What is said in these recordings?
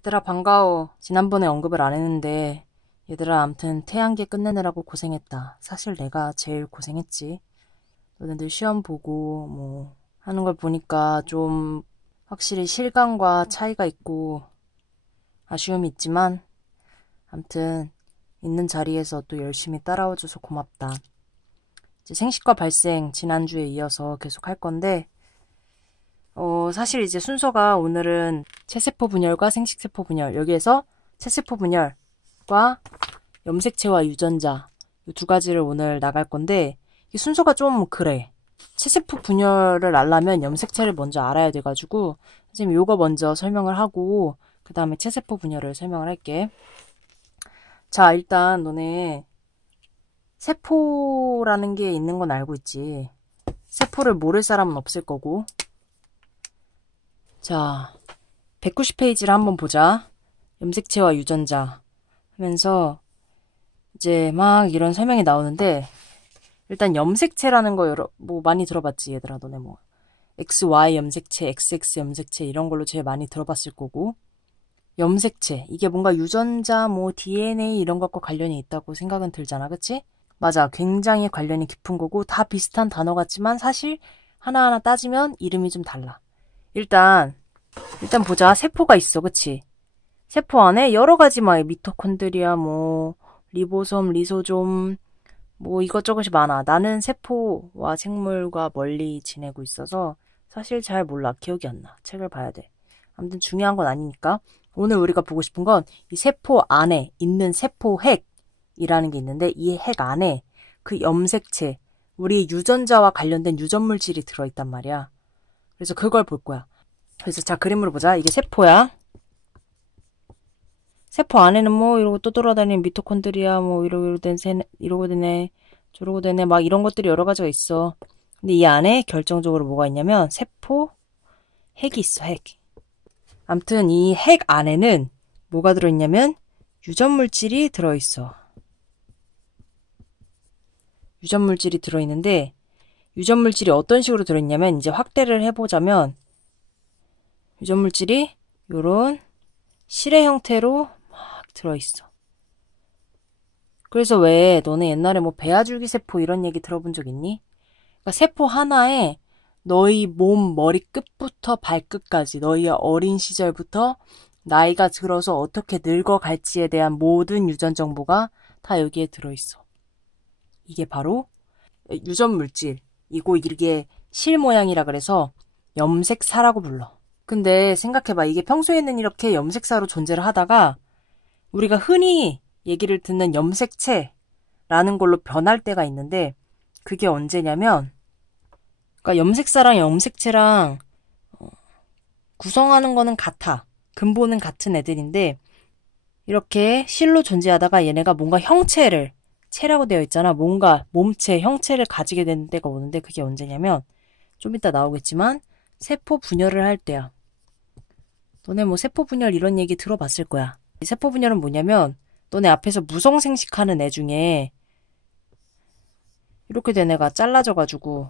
얘들아 반가워. 지난번에 언급을 안 했는데 얘들아 암튼 태양계 끝내느라고 고생했다. 사실 내가 제일 고생했지. 너네들 시험 보고 뭐 하는 걸 보니까 좀 확실히 실감과 차이가 있고 아쉬움이 있지만 암튼 있는 자리에서 또 열심히 따라와줘서 고맙다. 이제 생식과 발생 지난주에 이어서 계속 할 건데 사실 이제 순서가 오늘은 체세포 분열과 생식세포 분열, 여기에서 체세포 분열과 염색체와 유전자 이 두 가지를 오늘 나갈 건데 이 순서가 좀 그래. 체세포 분열을 알려면 염색체를 먼저 알아야 돼가지고 선생님 요거 먼저 설명을 하고 그 다음에 체세포 분열을 설명을 할게. 자, 일단 너네 세포라는 게 있는 건 알고 있지. 세포를 모를 사람은 없을 거고. 자, 190페이지를 한번 보자. 염색체와 유전자 하면서 이제 막 이런 설명이 나오는데 일단 염색체라는 거 뭐 많이 들어봤지 얘들아. 너네 뭐 XY 염색체, XX 염색체 이런 걸로 제일 많이 들어봤을 거고, 염색체 이게 뭔가 유전자 뭐 DNA 이런 것과 관련이 있다고 생각은 들잖아. 그치? 맞아. 굉장히 관련이 깊은 거고 다 비슷한 단어 같지만 사실 하나하나 따지면 이름이 좀 달라. 일단 보자. 세포가 있어. 그치? 세포 안에 여러 가지 막 미토콘드리아 뭐 리보솜, 리소솜 뭐 이것저것이 많아. 나는 세포와 생물과 멀리 지내고 있어서 사실 잘 몰라. 기억이 안 나. 책을 봐야 돼. 아무튼 중요한 건 아니니까 오늘 우리가 보고 싶은 건 이 세포 안에 있는 세포핵이라는 게 있는데 이 핵 안에 그 염색체, 우리 유전자와 관련된 유전물질이 들어있단 말이야. 그래서 그걸 볼 거야. 그래서 자, 그림으로 보자. 이게 세포야. 세포 안에는 뭐 이러고 또 돌아다니는 미토콘드리아 뭐 이러고 되네 저러고 되네 막 이런 것들이 여러 가지가 있어. 근데 이 안에 결정적으로 뭐가 있냐면 세포 핵이 있어. 핵. 암튼 이 핵 안에는 뭐가 들어있냐면 유전물질이 들어있어. 유전물질이 들어있는데 유전물질이 어떤 식으로 들어있냐면 이제 확대를 해보자면 유전물질이 요런 실의 형태로 막 들어있어. 그래서 왜 너네 옛날에 뭐 배아줄기세포 이런 얘기 들어본 적 있니? 그러니까 세포 하나에 너희 몸 머리끝부터 발끝까지 너희의 어린 시절부터 나이가 들어서 어떻게 늙어갈지에 대한 모든 유전 정보가 다 여기에 들어있어. 이게 바로 유전물질이고 이게 실 모양이라 그래서 염색사라고 불러. 근데 생각해봐. 이게 평소에는 이렇게 염색사로 존재를 하다가 우리가 흔히 얘기를 듣는 염색체라는 걸로 변할 때가 있는데 그게 언제냐면 그러니까 염색사랑 염색체랑 구성하는 거는 같아. 근본은 같은 애들인데 이렇게 실로 존재하다가 얘네가 뭔가 형체를 체라고 되어 있잖아. 뭔가 몸체, 형체를 가지게 되는 때가 오는데 그게 언제냐면 좀 이따 나오겠지만 세포 분열을 할 때야. 너네 뭐 세포 분열 이런 얘기 들어봤을 거야. 이 세포 분열은 뭐냐면 너네 앞에서 무성생식하는 애 중에 이렇게 된 애가 잘라져가지고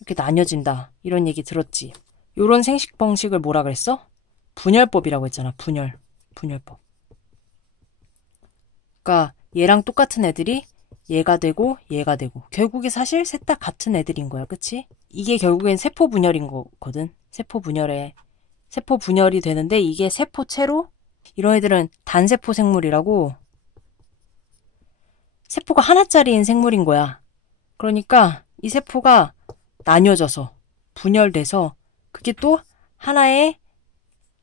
이렇게 나뉘어진다. 이런 얘기 들었지. 요런 생식 방식을 뭐라 그랬어? 분열법이라고 했잖아. 분열법. 그러니까 얘랑 똑같은 애들이 얘가 되고 얘가 되고 결국에 사실 셋 다 같은 애들인 거야. 그치? 이게 결국엔 세포 분열인 거거든. 세포 분열이 되는데 이게 세포체로 이런 애들은 단세포 생물이라고 세포가 하나짜리인 생물인 거야. 그러니까 이 세포가 나뉘어져서 분열돼서 그게 또 하나의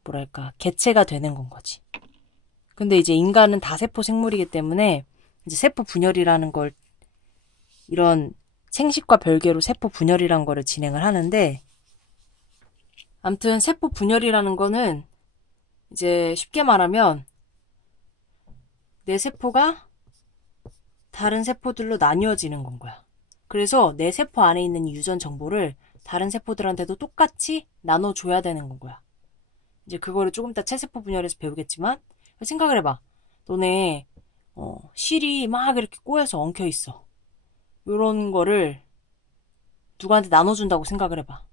뭐랄까 개체가 되는 건 거지. 근데 이제 인간은 다세포 생물이기 때문에 이제 세포 분열이라는 걸 이런 생식과 별개로 세포 분열이라는 거를 진행을 하는데 아무튼 세포 분열이라는 거는 이제 쉽게 말하면 내 세포가 다른 세포들로 나뉘어지는 건 거야. 그래서 내 세포 안에 있는 유전 정보를 다른 세포들한테도 똑같이 나눠줘야 되는 건 거야. 이제 그거를 조금 이따 체세포 분열에서 배우겠지만 생각을 해봐. 너네 실이 막 이렇게 꼬여서 엉켜 있어. 요런 거를 누구한테 나눠준다고 생각을 해봐.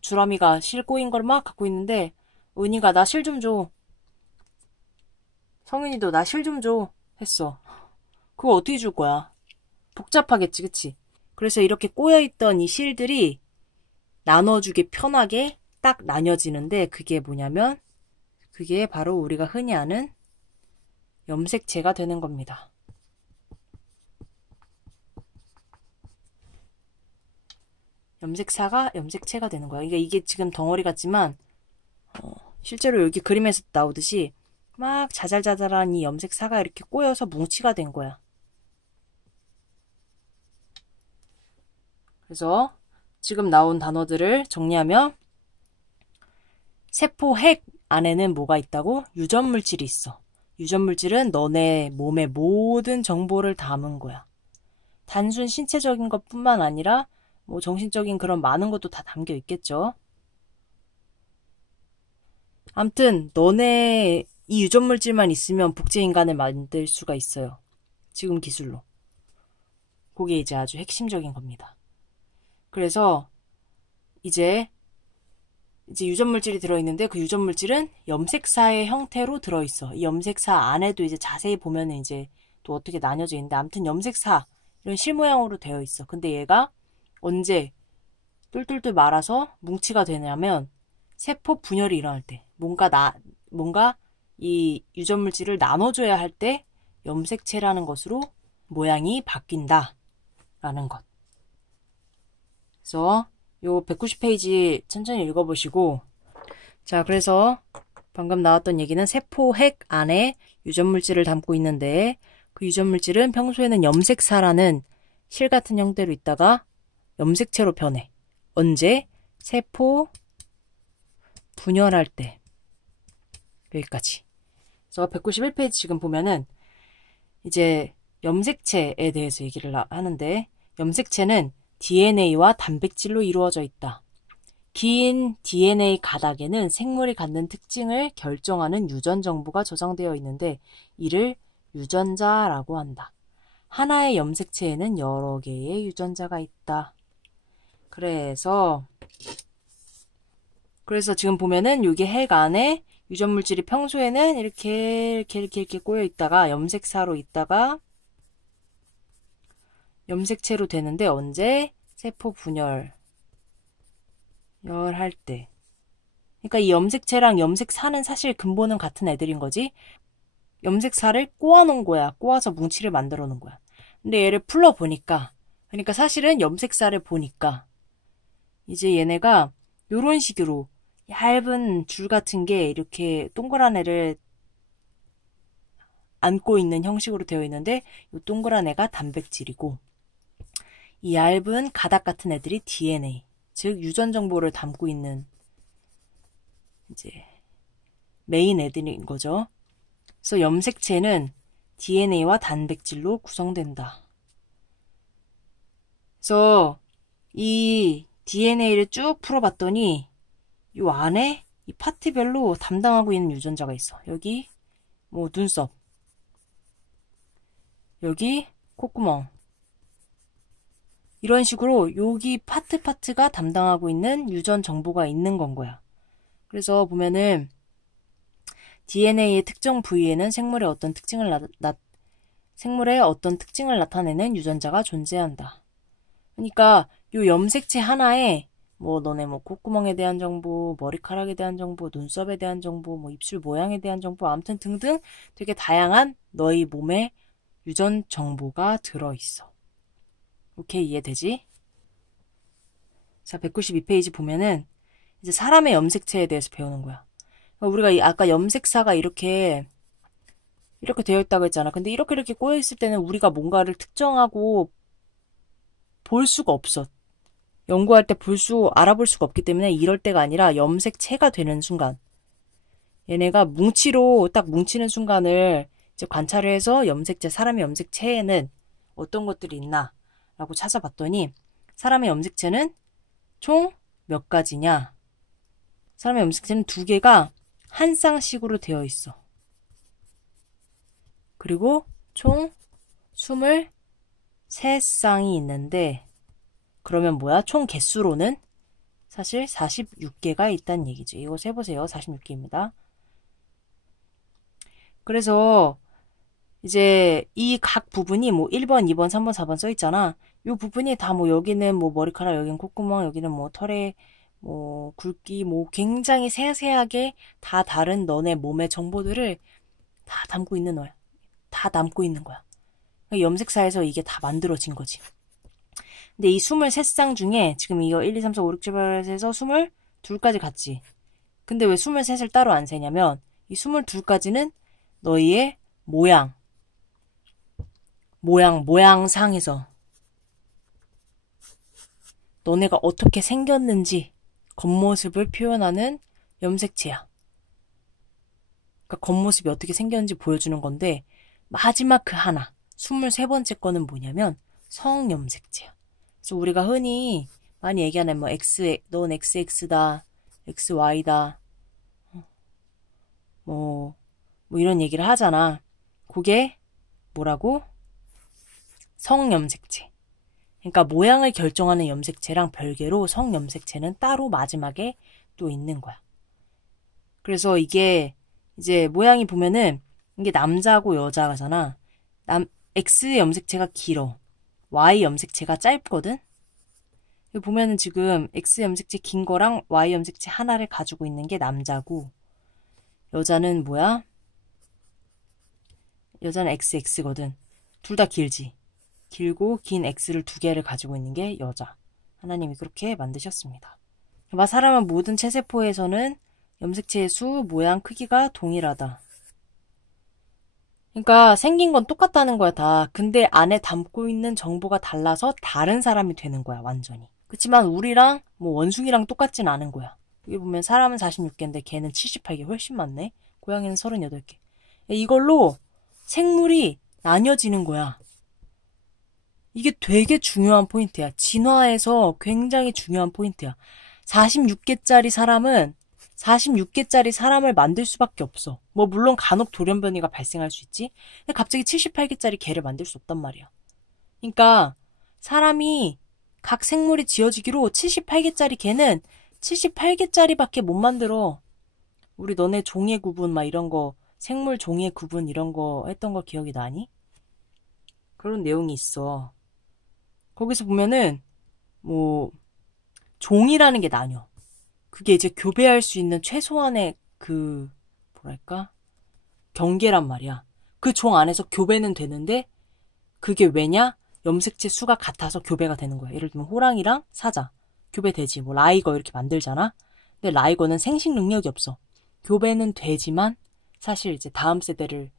주라미가 실 꼬인 걸 막 갖고 있는데 은희가 나 실 좀 줘. 성윤이도 나 실 좀 줘. 했어. 그거 어떻게 줄 거야? 복잡하겠지, 그치? 그래서 이렇게 꼬여있던 이 실들이 나눠주기 편하게 딱 나뉘어지는데 그게 뭐냐면 그게 바로 우리가 흔히 아는 염색체가 되는 겁니다. 염색사가 염색체가 되는 거야. 그러니까 이게 지금 덩어리 같지만 실제로 여기 그림에서 나오듯이 막 자잘자잘한 이 염색사가 이렇게 꼬여서 뭉치가 된 거야. 그래서 지금 나온 단어들을 정리하면 세포 핵 안에는 뭐가 있다고? 유전물질이 있어. 유전물질은 너네 몸의 모든 정보를 담은 거야. 단순 신체적인 것뿐만 아니라 뭐 정신적인 그런 많은 것도 다 담겨 있겠죠. 암튼 너네 이 유전물질만 있으면 복제인간을 만들 수가 있어요. 지금 기술로. 그게 이제 아주 핵심적인 겁니다. 그래서 이제 유전물질이 들어있는데 그 유전물질은 염색사의 형태로 들어있어. 이 염색사 안에도 이제 자세히 보면은 이제 또 어떻게 나뉘어져 있는데 아무튼 염색사 이런 실 모양으로 되어 있어. 근데 얘가 언제 똘똘똘 말아서 뭉치가 되냐면 세포 분열이 일어날 때 뭔가 이 유전물질을 나눠줘야 할 때 염색체라는 것으로 모양이 바뀐다 라는 것. 그래서 요 190페이지 천천히 읽어보시고 자 그래서 방금 나왔던 얘기는 세포 핵 안에 유전물질을 담고 있는데 그 유전물질은 평소에는 염색사라는 실 같은 형태로 있다가 염색체로 변해. 언제? 세포 분열할 때. 여기까지. 그래서 191페이지 지금 보면은 이제 염색체에 대해서 얘기를 하는데 염색체는 DNA와 단백질로 이루어져 있다. 긴 DNA 가닥에는 생물이 갖는 특징을 결정하는 유전 정보가 저장되어 있는데 이를 유전자라고 한다. 하나의 염색체에는 여러 개의 유전자가 있다. 그래서 지금 보면은 여기 핵 안에 유전물질이 평소에는 이렇게 꼬여 있다가 염색사로 있다가 염색체로 되는데 언제? 세포 분열할 때. 그러니까 이 염색체랑 염색사는 사실 근본은 같은 애들인 거지. 염색사를 꼬아놓은 거야. 꼬아서 뭉치를 만들어 놓은 거야. 근데 얘를 풀어보니까 그러니까 사실은 염색사를 보니까 이제 얘네가 요런 식으로 얇은 줄 같은 게 이렇게 동그란 애를 안고 있는 형식으로 되어 있는데 이 동그란 애가 단백질이고 이 얇은 가닥 같은 애들이 DNA, 즉 유전 정보를 담고 있는 이제 메인 애들인 거죠. 그래서 염색체는 DNA와 단백질로 구성된다. 그래서 이 DNA를 쭉 풀어봤더니 이 안에 이 파트별로 담당하고 있는 유전자가 있어. 여기 뭐 눈썹, 여기 콧구멍, 이런 식으로 여기 파트가 담당하고 있는 유전 정보가 있는 건 거야. 그래서 보면은 DNA의 특정 부위에는 생물의 어떤 특징을 나타내는 유전자가 존재한다. 그러니까 요 염색체 하나에 뭐 너네 뭐 콧구멍에 대한 정보, 머리카락에 대한 정보, 눈썹에 대한 정보, 뭐 입술 모양에 대한 정보, 아무튼 등등 되게 다양한 너희 몸에 유전 정보가 들어있어. 오케이, 이해되지? 자, 192페이지 보면은 이제 사람의 염색체에 대해서 배우는 거야. 우리가 아까 염색사가 이렇게 되어 있다고 했잖아. 근데 이렇게 꼬여 있을 때는 우리가 뭔가를 특정하고 볼 수가 없어. 연구할 때 알아볼 수가 없기 때문에 이럴 때가 아니라 염색체가 되는 순간. 얘네가 딱 뭉치는 순간을 이제 관찰을 해서 사람의 염색체에는 어떤 것들이 있나 라고 찾아봤더니 사람의 염색체는 총 몇 가지냐? 사람의 염색체는 2개가 한 쌍씩으로 되어 있어. 그리고 총 23쌍이 있는데 그러면 뭐야? 총 개수로는 사실 46개가 있다는 얘기죠. 이거 세보세요. 46개입니다. 그래서 이제 이 각 부분이 뭐 1번, 2번, 3번, 4번 써 있잖아. 이 부분이 다 뭐 여기는 뭐 머리카락, 여기는 콧구멍, 여기는 뭐 털에 뭐 굵기, 뭐 굉장히 세세하게 다 다른 너네 몸의 정보들을 다 담고 있는 거야. 다 담고 있는 거야. 염색사에서 이게 다 만들어진 거지. 근데 이 23쌍 중에 지금 이거 1, 2, 3, 4, 5, 6, 7, 8에서 22까지 갔지. 근데 왜 23을 따로 안 세냐면 이 22까지는 너희의 모양상에서 너네가 어떻게 생겼는지 겉모습을 표현하는 염색체야. 그러니까 겉모습이 어떻게 생겼는지 보여주는 건데 마지막 그 하나 23번째 거는 뭐냐면 성염색체야. 그래서 우리가 흔히 많이 얘기하는 뭐 넌 XX다, XY다, 뭐 이런 얘기를 하잖아. 그게 뭐라고? 성염색체. 그러니까 모양을 결정하는 염색체랑 별개로 성염색체는 따로 마지막에 또 있는 거야. 그래서 이게 이제 모양이 보면은 이게 남자고 여자잖아. X 염색체가 길어. Y 염색체가 짧거든. 여기 보면은 지금 X 염색체 긴 거랑 Y 염색체 하나를 가지고 있는 게 남자고 여자는 뭐야? 여자는 XX거든. 둘 다 길지. 길고 긴 X를 두 개를 가지고 있는 게 여자. 하나님이 그렇게 만드셨습니다. 사람은 모든 체세포에서는 염색체의 수, 모양, 크기가 동일하다. 그러니까 생긴 건 똑같다는 거야 다. 근데 안에 담고 있는 정보가 달라서 다른 사람이 되는 거야 완전히. 그치만 우리랑 뭐 원숭이랑 똑같진 않은 거야. 여기 보면 사람은 46개인데 걔는 78개 훨씬 많네. 고양이는 38개. 이걸로 생물이 나뉘어지는 거야. 이게 되게 중요한 포인트야. 진화에서 굉장히 중요한 포인트야. 46개짜리 사람을 만들 수밖에 없어. 뭐 물론 간혹 돌연변이가 발생할 수 있지. 근데 갑자기 78개짜리 개를 만들 수 없단 말이야. 그러니까 사람이 각 생물이 지어지기로 78개짜리 개는 78개짜리밖에 못 만들어. 우리 너네 종의 구분 막 이런 거 생물 종의 구분 이런 거 했던 거 기억이 나니? 그런 내용이 있어. 거기서 보면은 뭐 종이라는 게 나뉘어. 그게 이제 교배할 수 있는 최소한의 그 뭐랄까 경계란 말이야. 그 종 안에서 교배는 되는데 그게 왜냐? 염색체 수가 같아서 교배가 되는 거야. 예를 들면 호랑이랑 사자 교배되지. 뭐 라이거 이렇게 만들잖아. 근데 라이거는 생식 능력이 없어. 교배는 되지만 사실 이제 다음 세대를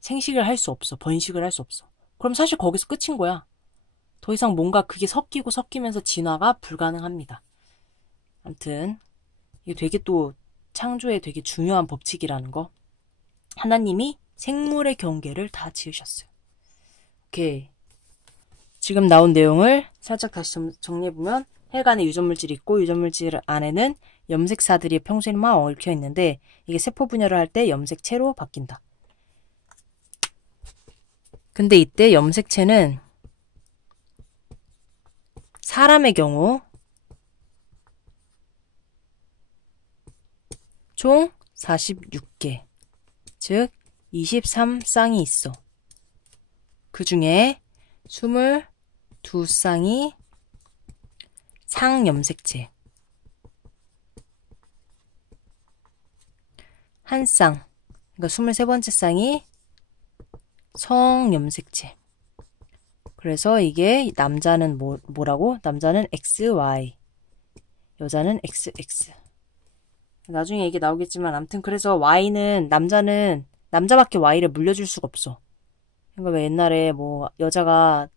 생식을 할 수 없어. 번식을 할 수 없어. 그럼 사실 거기서 끝인 거야. 더 이상 뭔가 그게 섞이면서 진화가 불가능합니다. 아무튼 이게 되게 또 창조에 되게 중요한 법칙이라는 거. 하나님이 생물의 경계를 다 지으셨어요. 오케이. 지금 나온 내용을 살짝 다시 정리해보면 혈관에 유전물질이 있고 유전물질 안에는 염색사들이 평소에 막 얽혀 있는데 이게 세포 분열을 할 때 염색체로 바뀐다. 근데 이때 염색체는 사람의 경우 총 46개, 즉 23쌍이 있어. 그 중에 22쌍이 상염색체, 한 쌍, 그러니까 23번째 쌍이 성염색체. 그래서 이게 남자는 뭐라고? 남자는 XY, 여자는 XX. 나중에 이게 나오겠지만 아무튼 그래서 남자는 남자밖에 Y를 물려줄 수가 없어. 그러니까 왜 옛날에 뭐 여자가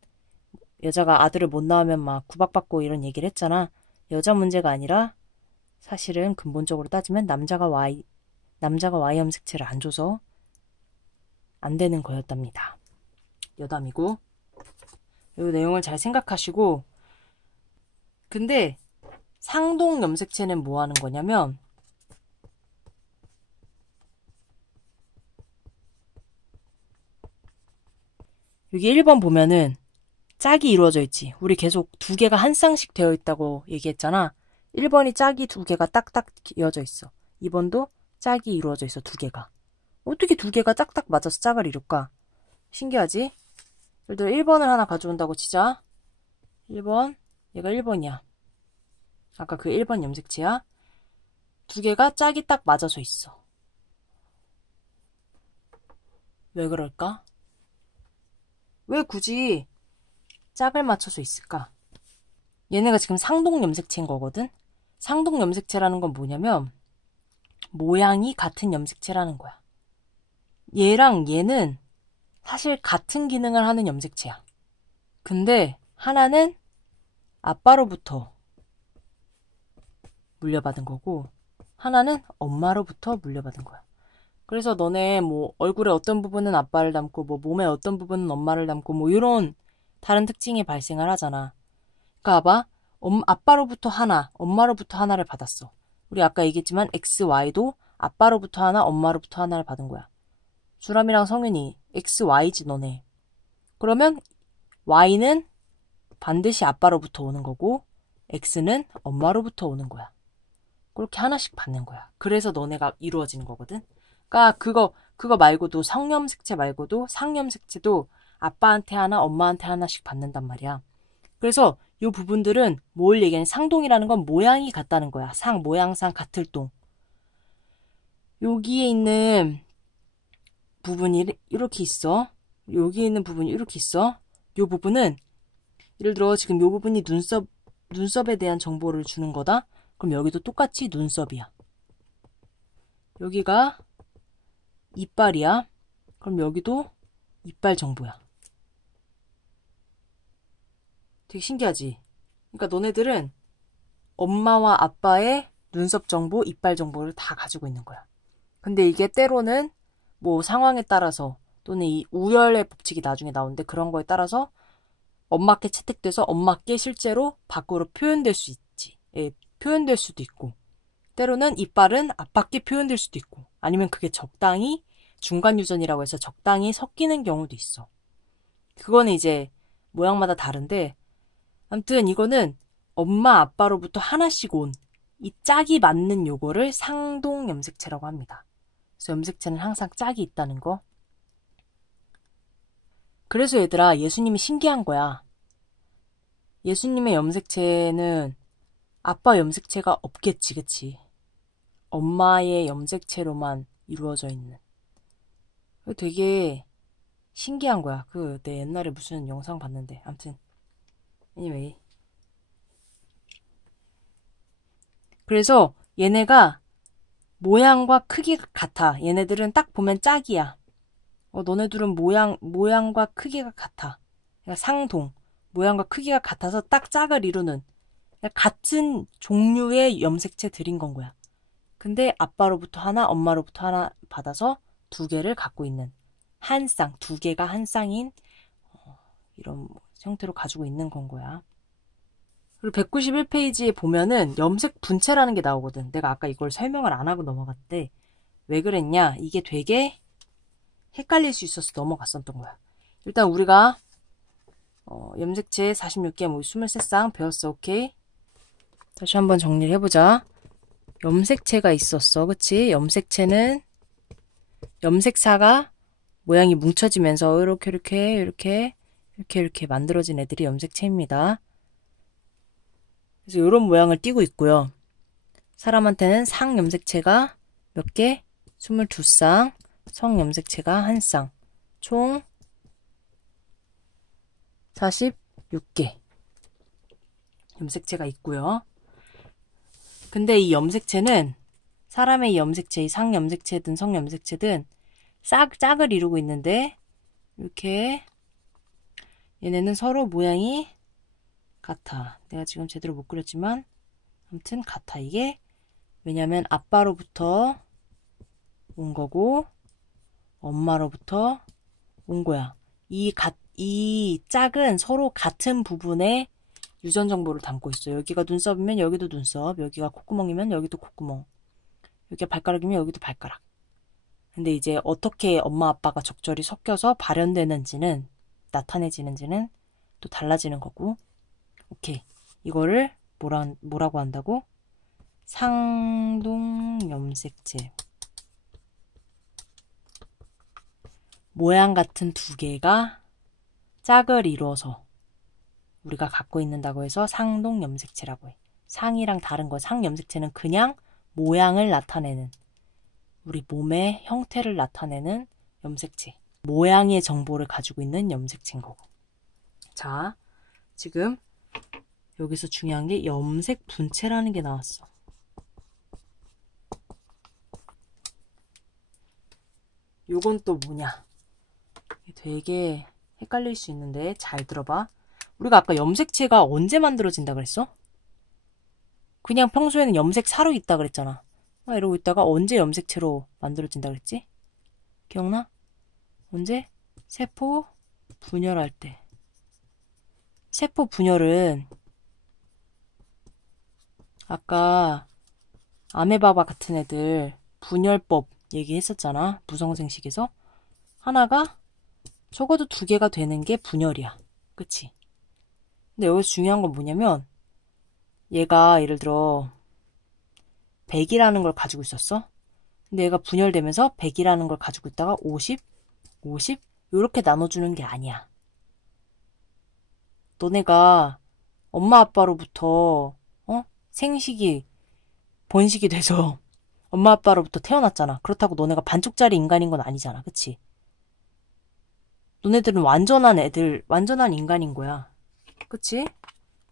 아들을 못 낳으면 막 구박받고 이런 얘기를 했잖아. 여자 문제가 아니라 사실은 근본적으로 따지면 남자가 Y 염색체를 안 줘서 안 되는 거였답니다. 여담이고. 이 내용을 잘 생각하시고. 근데 상동 염색체는 뭐 하는 거냐면 여기 1번 보면은 짝이 이루어져 있지. 우리 계속 두 개가 한 쌍씩 되어 있다고 얘기했잖아. 1번이 짝이 두 개가 딱딱 이어져 있어. 2번도 짝이 이루어져 있어, 두 개가. 어떻게 두 개가 딱딱 맞아서 짝을 이룰까? 신기하지? 예를 들어 1번을 하나 가져온다고 치자. 1번, 얘가 1번이야. 아까 그 1번 염색체야. 두 개가 짝이 딱 맞아서 있어. 왜 그럴까? 왜 굳이 짝을 맞춰서 있을까? 얘네가 지금 상동 염색체인 거거든? 상동 염색체라는 건 뭐냐면 모양이 같은 염색체라는 거야. 얘랑 얘는 사실 같은 기능을 하는 염색체야. 근데 하나는 아빠로부터 물려받은 거고 하나는 엄마로부터 물려받은 거야. 그래서 너네 뭐 얼굴에 어떤 부분은 아빠를 닮고 뭐 몸에 어떤 부분은 엄마를 닮고 뭐 이런 다른 특징이 발생을 하잖아. 그러니까 봐봐. 아빠로부터 하나, 엄마로부터 하나를 받았어. 우리 아까 얘기했지만 X, Y도 아빠로부터 하나, 엄마로부터 하나를 받은 거야. 주람이랑 성윤이 X, Y지 너네. 그러면 Y는 반드시 아빠로부터 오는 거고 X는 엄마로부터 오는 거야. 그렇게 하나씩 받는 거야. 그래서 너네가 이루어지는 거거든. 그러니까 그거 말고도 성염색체 말고도 상염색체도 아빠한테 하나, 엄마한테 하나씩 받는단 말이야. 그래서 이 부분들은 뭘 얘기하냐? 상동이라는 건 모양이 같다는 거야. 모양상 같을 동. 여기에 있는 부분이 이렇게 있어. 여기에 있는 부분이 이렇게 있어. 이 부분은 예를 들어 지금 이 부분이 눈썹에 대한 정보를 주는 거다. 그럼 여기도 똑같이 눈썹이야. 여기가 이빨이야. 그럼 여기도 이빨 정보야. 되게 신기하지? 그러니까 너네들은 엄마와 아빠의 눈썹 정보, 이빨 정보를 다 가지고 있는 거야. 근데 이게 때로는 뭐 상황에 따라서 또는 이 우열의 법칙이 나중에 나오는데 그런 거에 따라서 엄마께 채택돼서 엄마께 실제로 밖으로 표현될 수 있지. 예, 표현될 수도 있고 때로는 이빨은 아빠께 표현될 수도 있고 아니면 그게 적당히 중간 유전이라고 해서 적당히 섞이는 경우도 있어. 그거는 이제 모양마다 다른데 아무튼 이거는 엄마 아빠로부터 하나씩 온 이 짝이 맞는 요거를 상동 염색체라고 합니다. 그래서 염색체는 항상 짝이 있다는 거. 그래서 얘들아 예수님이 신기한 거야. 예수님의 염색체는 아빠 염색체가 없겠지, 그치? 엄마의 염색체로만 이루어져 있는. 되게 신기한 거야. 내 옛날에 무슨 영상 봤는데. 아무튼 anyway. 그래서 얘네가 모양과 크기가 같아. 얘네들은 딱 보면 짝이야. 너네들은 모양과 크기가 같아. 그러니까 상동. 모양과 크기가 같아서 딱 짝을 이루는 같은 종류의 염색체들인 건 거야. 근데 아빠로부터 하나, 엄마로부터 하나 받아서 두 개를 갖고 있는 한 쌍, 두 개가 한 쌍인 이런 형태로 가지고 있는 건 거야. 그리고 191페이지에 보면은 염색 분체라는 게 나오거든. 내가 아까 이걸 설명을 안 하고 넘어갔대. 왜 그랬냐? 이게 되게 헷갈릴 수 있어서 넘어갔었던 거야. 일단 우리가 염색체 46개, 뭐 23쌍 배웠어. 오케이? 다시 한번 정리를 해보자. 염색체가 있었어. 그치? 염색체는 염색사가 모양이 뭉쳐지면서 이렇게 만들어진 애들이 염색체입니다. 그래서 이런 모양을 띠고 있고요. 사람한테는 상염색체가 몇 개? 22쌍, 성염색체가 1쌍, 총 46개 염색체가 있고요. 근데 이 염색체는 사람의 염색체, 이 상염색체든 성염색체든 짝을 이루고 있는데 이렇게 얘네는 서로 모양이 같아. 내가 지금 제대로 못 그렸지만 아무튼 같아. 이게 왜냐면 아빠로부터 온 거고 엄마로부터 온 거야. 이 짝은 서로 같은 부분에 유전 정보를 담고 있어. 여기가 눈썹이면 여기도 눈썹, 여기가 콧구멍이면 여기도 콧구멍, 여기가 발가락이면 여기도 발가락. 근데 이제 어떻게 엄마 아빠가 적절히 섞여서 발현되는지는 나타내지는지는 또 달라지는 거고. 오케이. 이거를 뭐라고 한다고? 상동 염색체. 모양 같은 두 개가 짝을 이루어서 우리가 갖고 있는다고 해서 상동 염색체라고 해. 상이랑 다른 거. 상 염색체는 그냥 모양을 나타내는, 우리 몸의 형태를 나타내는 염색체. 모양의 정보를 가지고 있는 염색체인 거고. 자, 지금 여기서 중요한 게 염색 분체라는 게 나왔어. 요건 또 뭐냐? 되게 헷갈릴 수 있는데 잘 들어봐. 우리가 아까 염색체가 언제 만들어진다 그랬어? 그냥 평소에는 염색사로 있다 그랬잖아. 이러고 있다가 언제 염색체로 만들어진다 그랬지? 기억나? 언제? 세포 분열할 때. 세포 분열은 아까 아메바바 같은 애들 분열법 얘기했었잖아. 무성생식에서. 하나가 적어도 두 개가 되는 게 분열이야. 그치? 근데 여기서 중요한 건 뭐냐면 얘가 예를 들어 100이라는 걸 가지고 있었어. 근데 얘가 분열되면서 100이라는 걸 가지고 있다가 50, 50 이렇게 나눠주는 게 아니야. 너네가 엄마 아빠로부터 생식이 번식이 돼서 엄마 아빠로부터 태어났잖아. 그렇다고 너네가 반쪽짜리 인간인 건 아니잖아. 그치? 너네들은 완전한 애들, 완전한 인간인 거야. 그치?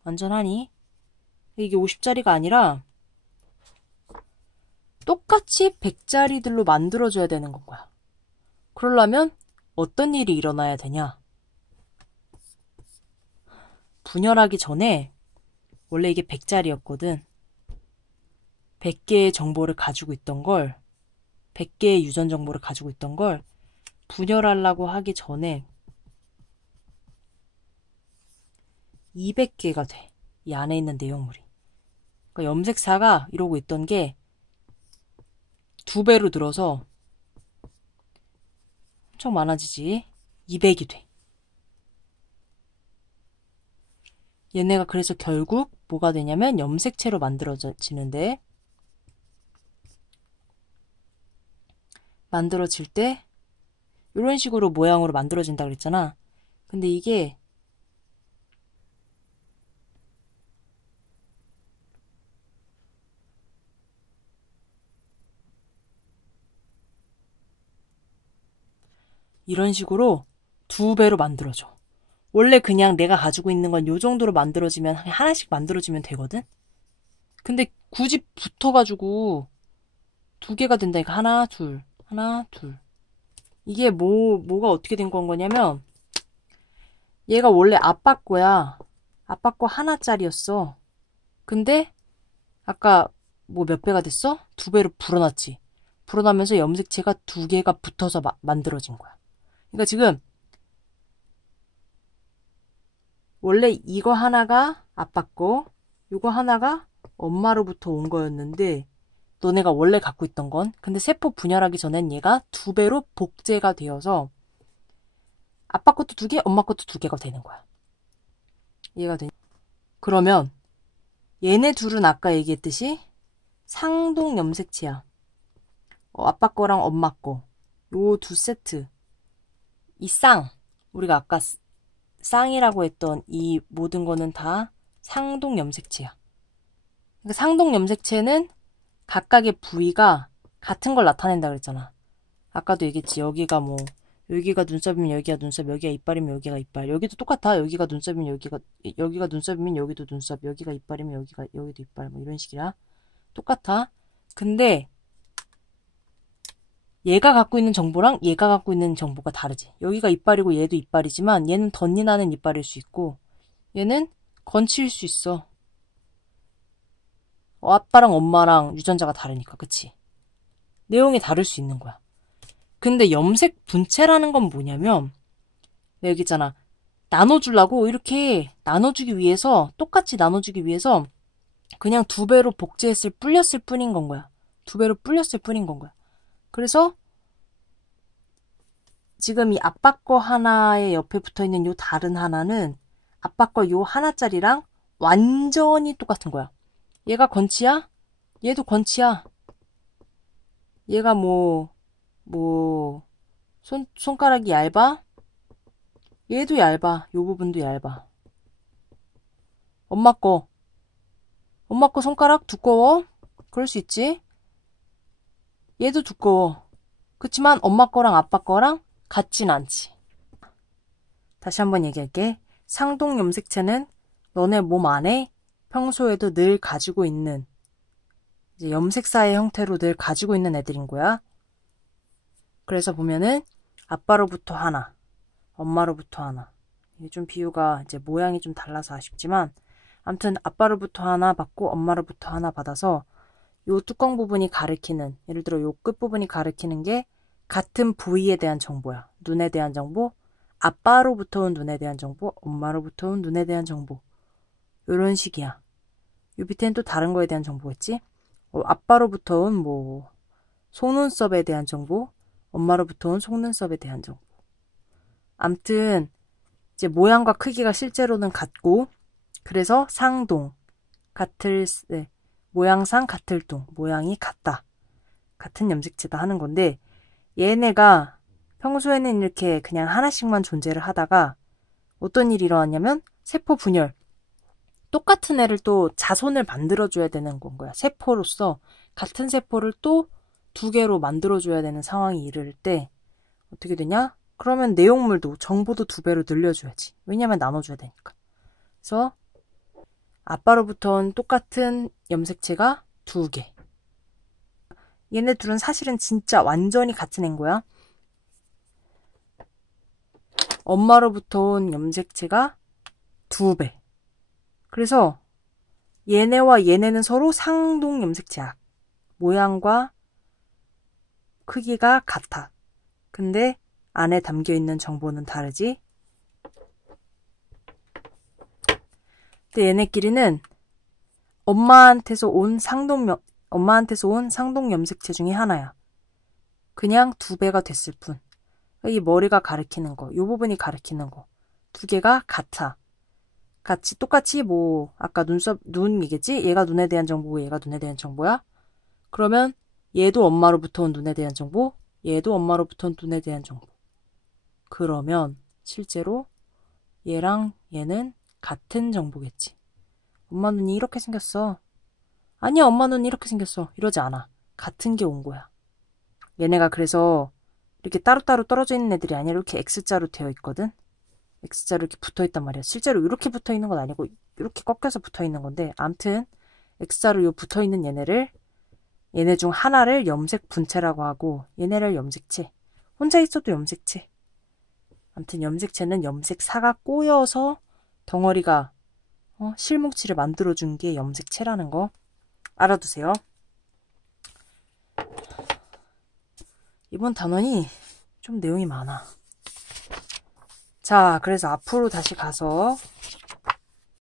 완전하니? 이게 50짜리가 아니라 똑같이 100짜리들로 만들어줘야 되는 건 거야. 그러려면 어떤 일이 일어나야 되냐? 분열하기 전에 원래 이게 100짜리였거든. 100개의 정보를 가지고 있던 걸, 100개의 유전 정보를 가지고 있던 걸 분열하려고 하기 전에 200개가 돼. 이 안에 있는 내용물이. 그러니까 염색사가 이러고 있던 게 2배로 늘어서 엄청 많아지지. 200이 돼. 얘네가 그래서 결국 뭐가 되냐면 염색체로 만들어지는데, 만들어질 때 이런 식으로 모양으로 만들어진다 그랬잖아. 근데 이게 이런 식으로 2배로 만들어져. 원래 그냥 내가 가지고 있는 건 요 정도로 만들어지면 하나씩 만들어지면 되거든? 근데 굳이 붙어가지고 2개가 된다니까. 하나, 둘, 하나, 둘. 이게 뭐가 어떻게 된 건 거냐면, 얘가 원래 아빠 거야. 아빠 거 하나짜리였어. 근데 아까 뭐 몇 배가 됐어? 2배로 불어났지. 불어나면서 염색체가 2개가 붙어서 만들어진 거야. 그러니까 지금 원래 이거 하나가 아빠 거, 이거 하나가 엄마로부터 온 거였는데 너네가 원래 갖고 있던 건, 근데 세포 분열하기 전엔 얘가 2배로 복제가 되어서 아빠 것도 2개, 엄마 것도 2개가 되는 거야. 이해가 되니? 그러면 얘네 둘은 아까 얘기했듯이 상동 염색체야. 아빠 거랑 엄마 거. 요 2세트. 이 쌍. 우리가 아까 쌍이라고 했던 이 모든 거는 다 상동 염색체야. 그러니까 상동 염색체는 각각의 부위가 같은 걸 나타낸다 그랬잖아. 아까도 얘기했지. 여기가 뭐, 여기가 눈썹이면 여기가 눈썹, 여기가 이빨이면 여기가 이빨. 여기도 똑같아. 여기가 눈썹이면 여기가 눈썹이면 여기도 눈썹, 여기가 이빨이면 여기도 이빨. 뭐 이런 식이라. 똑같아. 근데 얘가 갖고 있는 정보랑 얘가 갖고 있는 정보가 다르지. 여기가 이빨이고 얘도 이빨이지만 얘는 덧니 나는 이빨일 수 있고 얘는 건치일 수 있어. 아빠랑 엄마랑 유전자가 다르니까. 그치? 내용이 다를 수 있는 거야. 근데 염색 분체라는 건 뭐냐면, 내가 여기 있잖아. 나눠주려고 이렇게 나눠주기 위해서, 똑같이 나눠주기 위해서 그냥 2배로 불렸을 뿐인 건 거야. 2배로 불렸을 뿐인 건 거야. 그래서 지금 이 아빠 거 하나의 옆에 붙어있는 요 다른 하나는 아빠 거 요 하나짜리랑 완전히 똑같은 거야. 얘가 건치야? 얘도 건치야. 얘가 손가락이 얇아? 얘도 얇아. 요 부분도 얇아. 엄마 거 손가락 두꺼워? 그럴 수 있지. 얘도 두꺼워. 그치만 엄마 거랑 아빠 거랑 같진 않지. 다시 한번 얘기할게. 상동 염색체는 너네 몸 안에 평소에도 늘 가지고 있는 이제 염색사의 형태로 늘 가지고 있는 애들인 거야. 그래서 보면은 아빠로부터 하나, 엄마로부터 하나. 이게 좀 비유가 이제 모양이 좀 달라서 아쉽지만 아무튼 아빠로부터 하나 받고 엄마로부터 하나 받아서 요 뚜껑 부분이 가리키는, 예를 들어 요 끝 부분이 가리키는 게 같은 부위에 대한 정보야. 눈에 대한 정보, 아빠로부터 온 눈에 대한 정보, 엄마로부터 온 눈에 대한 정보. 요런 식이야. 요 밑에는 또 다른 거에 대한 정보겠지? 아빠로부터 온 속눈썹에 대한 정보, 엄마로부터 온 속눈썹에 대한 정보. 암튼 이제 모양과 크기가 실제로는 같고, 그래서 상동, 모양상 같을 동, 모양이 같다. 같은 염색체다 하는 건데, 얘네가 평소에는 이렇게 그냥 하나씩만 존재를 하다가 어떤 일이 일어났냐면 세포 분열. 똑같은 애를 또 자손을 만들어줘야 되는 건 거야. 세포로서 같은 세포를 또 2개로 만들어줘야 되는 상황이 이를 때 어떻게 되냐? 그러면 내용물도 정보도 2배로 늘려줘야지. 왜냐면 나눠줘야 되니까. 그래서 아빠로부터 온 똑같은 염색체가 2개. 얘네 둘은 사실은 진짜 완전히 같은 애인 거야. 엄마로부터 온 염색체가 2배. 그래서 얘네와 얘네는 서로 상동 염색체야. 모양과 크기가 같아. 근데 안에 담겨있는 정보는 다르지. 근데 얘네끼리는 엄마한테서 온 상동 염색체 중에 하나야. 그냥 2배가 됐을 뿐. 이 머리가 가리키는 거, 이 부분이 가리키는 거 2개가 같아. 똑같이 아까 눈이겠지? 얘가 눈에 대한 정보고 얘가 눈에 대한 정보야. 그러면 얘도 엄마로부터 온 눈에 대한 정보, 얘도 엄마로부터 온 눈에 대한 정보. 그러면 실제로 얘랑 얘는 같은 정보겠지. 엄마 눈이 이렇게 생겼어. 아니야, 엄마 눈이 이렇게 생겼어. 이러지 않아. 같은 게 온 거야. 얘네가 그래서 이렇게 따로따로 떨어져 있는 애들이 아니라 이렇게 X자로 되어 있거든. X자로 이렇게 붙어있단 말이야. 실제로 이렇게 붙어있는 건 아니고 이렇게 꺾여서 붙어있는 건데, 암튼 X자로 요 붙어있는 얘네 중 하나를 염색 분체라고 하고, 얘네를 염색체. 혼자 있어도 염색체. 암튼 염색체는 염색사가 꼬여서 덩어리가 실뭉치를 만들어준 게 염색체라는 거 알아두세요. 이번 단원이 좀 내용이 많아. 자, 그래서 앞으로 다시 가서